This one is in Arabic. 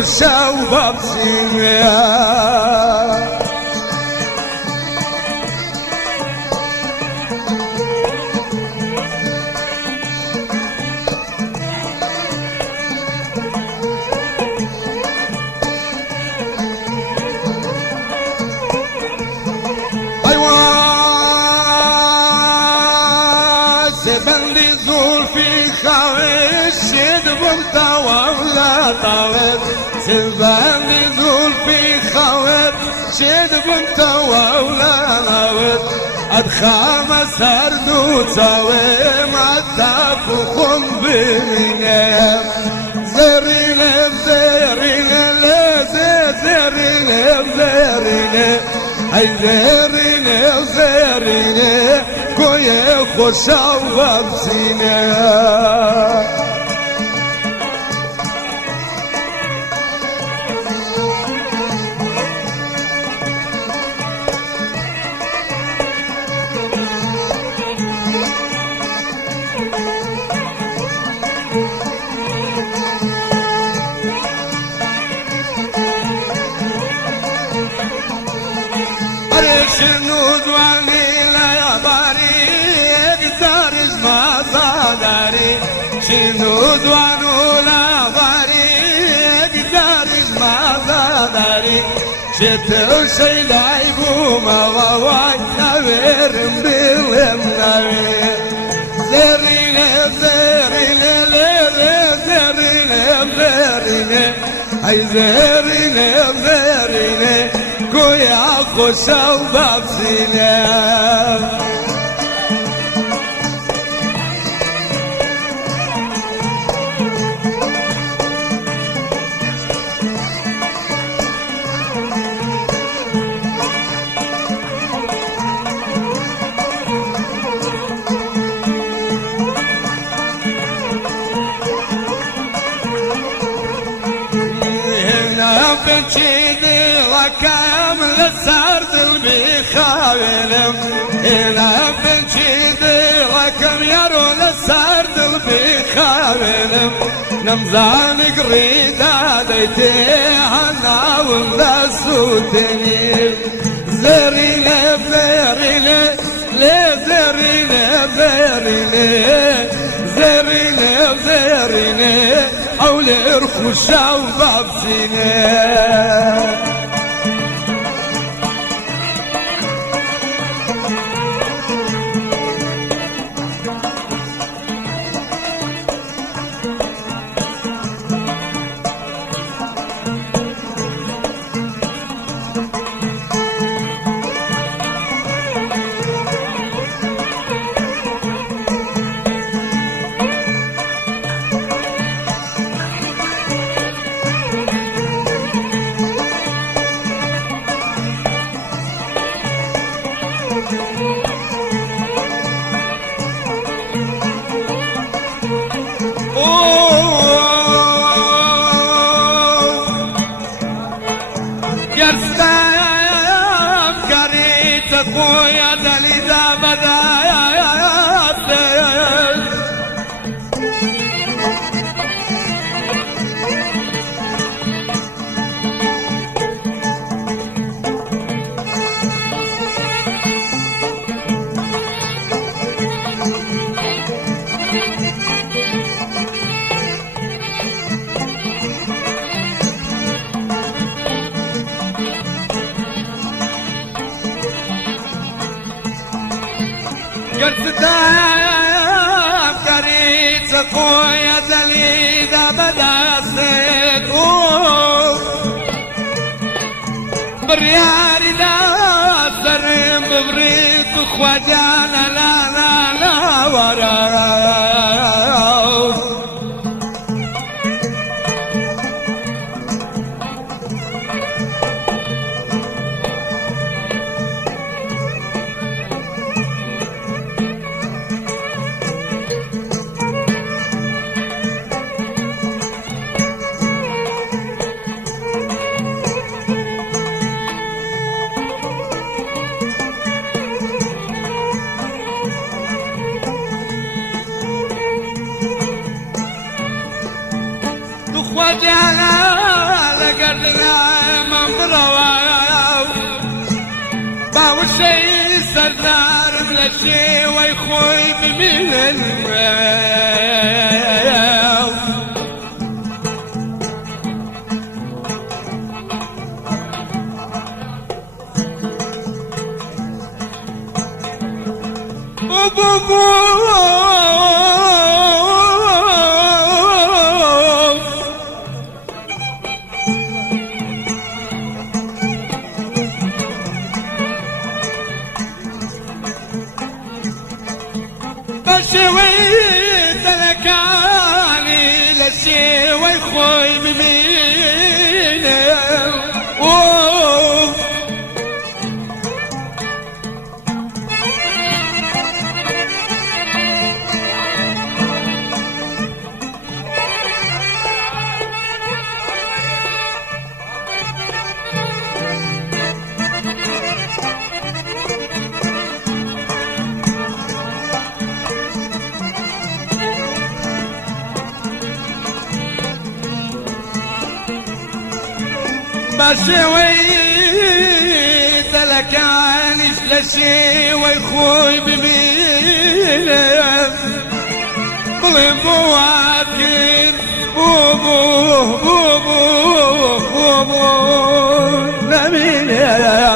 خوشا و بابسینه بندي زلفي خاوش شد بمتا ولا طاوت سبندي زلفي خاوت شد بمتا ولا طاوت أدخام سردو تساوي معتاف وخم بمينام زرينة زرينة زرينة زرينة هاي زرينة زرينة كوي خوشا و بابسینه شنو دواني لا باري اقدر ما صدري شنو دوانو لا باري اقدر ما صدري شتو شي لايبو ما واي نوير بيلم نوير زرينه زرينه زرينه زرينه هاي زرينه زرينه كويا خوشا و بابسینه هنا بنشيدي ركام لسارد البيخاولم هنا بنشيدي ركام يارو لسارد البيخاولم نمزان قريدا ديتي هنا ولا سودني زرينة زرينة زرينة زرينة زرينة زرينة أولي رخوشا و بابسینه يرسام كريت خويا دلي دابدا قرصتام كريت خويا دلي دابدا برياري لا سرم بريت خواجانا لا لا لا ورا لشي ويخوي بمن بشويت لكاني لشي ويخوي بمينه بشويت لكاني لشي ويخوي بمينه بلبو عاكر بوبو بوبو بوبو لمينه